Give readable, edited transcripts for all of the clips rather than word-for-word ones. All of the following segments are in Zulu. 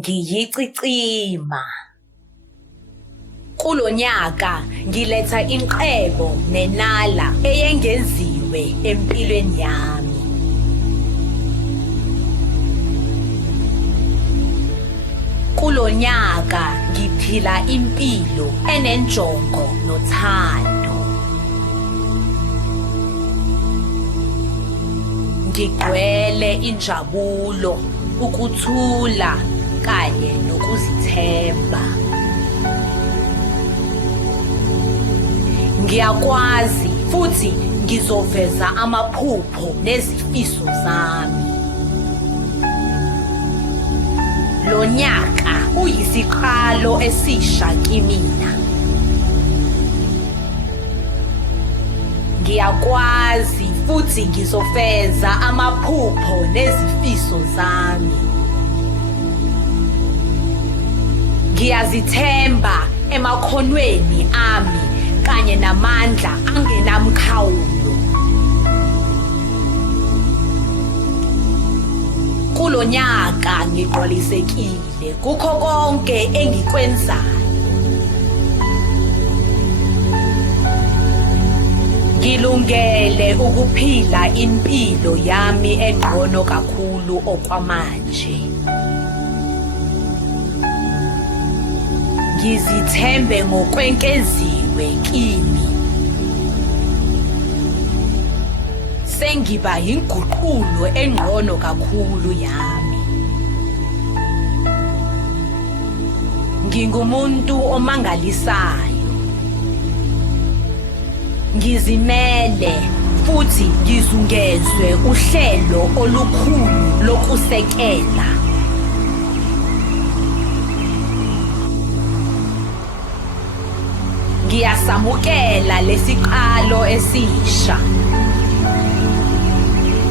ngiyicicima. Kulo nyaka ngiletha inqebo nenala eyengeziwe empilweni yami. Kulo nyaka ngiphila impilo enenjongo nothando. Ngigcwele injabulo, ukuthula kanye nokuzithemba. Ngiyakwazi futhi ngizoveza amaphupho nezifiso zami. Lo nyaka uyisiqalo esisha kimina. Ngiyakwazi futhi ngizofeza amaphupho nezifiso zami. Ngiyazithemba emakhonweni ami kanye namandla angenamkhawulo. Kulo nyaka ngigqwalisekile kukho konke engikwenzayo. Ngilungele ukuphila impilo yami engcono kakhulu okwamanje. Ngizithembe ngokwenkeziwe kimi. Sengiba inguqulo engcono kakhulu yami. Ngingumuntu omangalisayo. Ngizimele futhi ngizungezwe uhlelo olukhulu lokusekela. Ngiyasamukela lesiqalo esisha.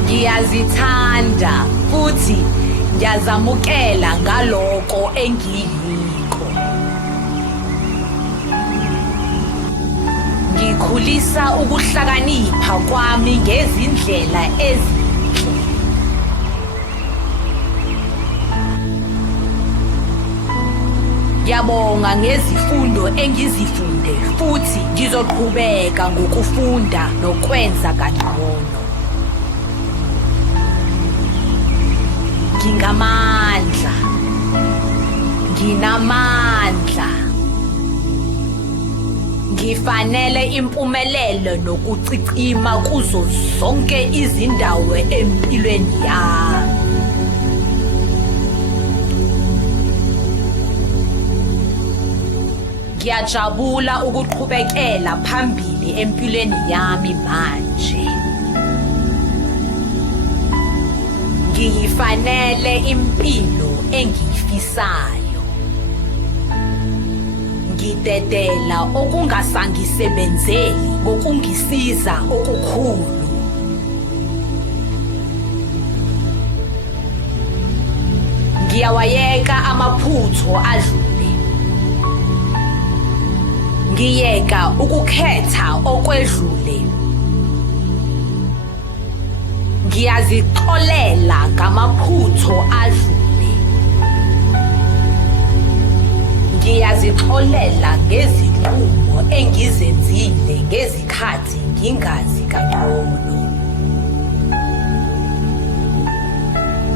Ngiyazithanda futhi ngiyazamukela ngaloko engiyiko. Ngikhulisa ukuhlakanipha kwami ngezindlela ezinhle. Ngiyabonga ngezifundo engizifunde futhi ngizoqhubeka ngokufunda nokwenza kangcono. Ngingamandla. Nginamandla. Ngifanele impumelelo nokucicima kuzo zonke izindawo empilweni yami. Ngiyajabula ukuqhubekela phambili empilweni yami manje. Ngiyifanele impilo engiyifisayo. Ngidedela okungasangisebenzeli ngokungisiza okukhulu. Ngiyawayeka amaphutho adlule. Ngiyeka ukukhetha okwedlule. Ngiyazixolela ngamaphutho adlule. Ngiyazixolela ngezinqumo engizenzile ngezikhathi ngingazi kangcono.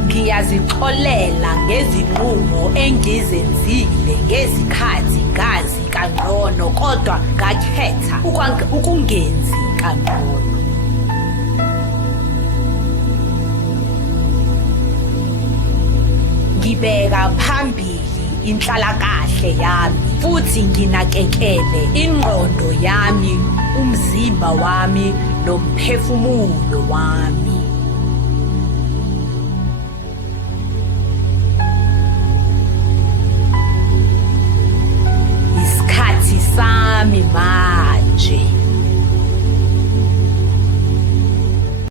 Ngiyazixolela ngezinqumo engizenzile ngezikhathi ngazi kangcono kodwa ngakhetha ukungenzi kangcono. Ngibeka phambili inhlalakahle yami futhi nginakekele ingqondo yami, umzimba wami nomphefumulo wami.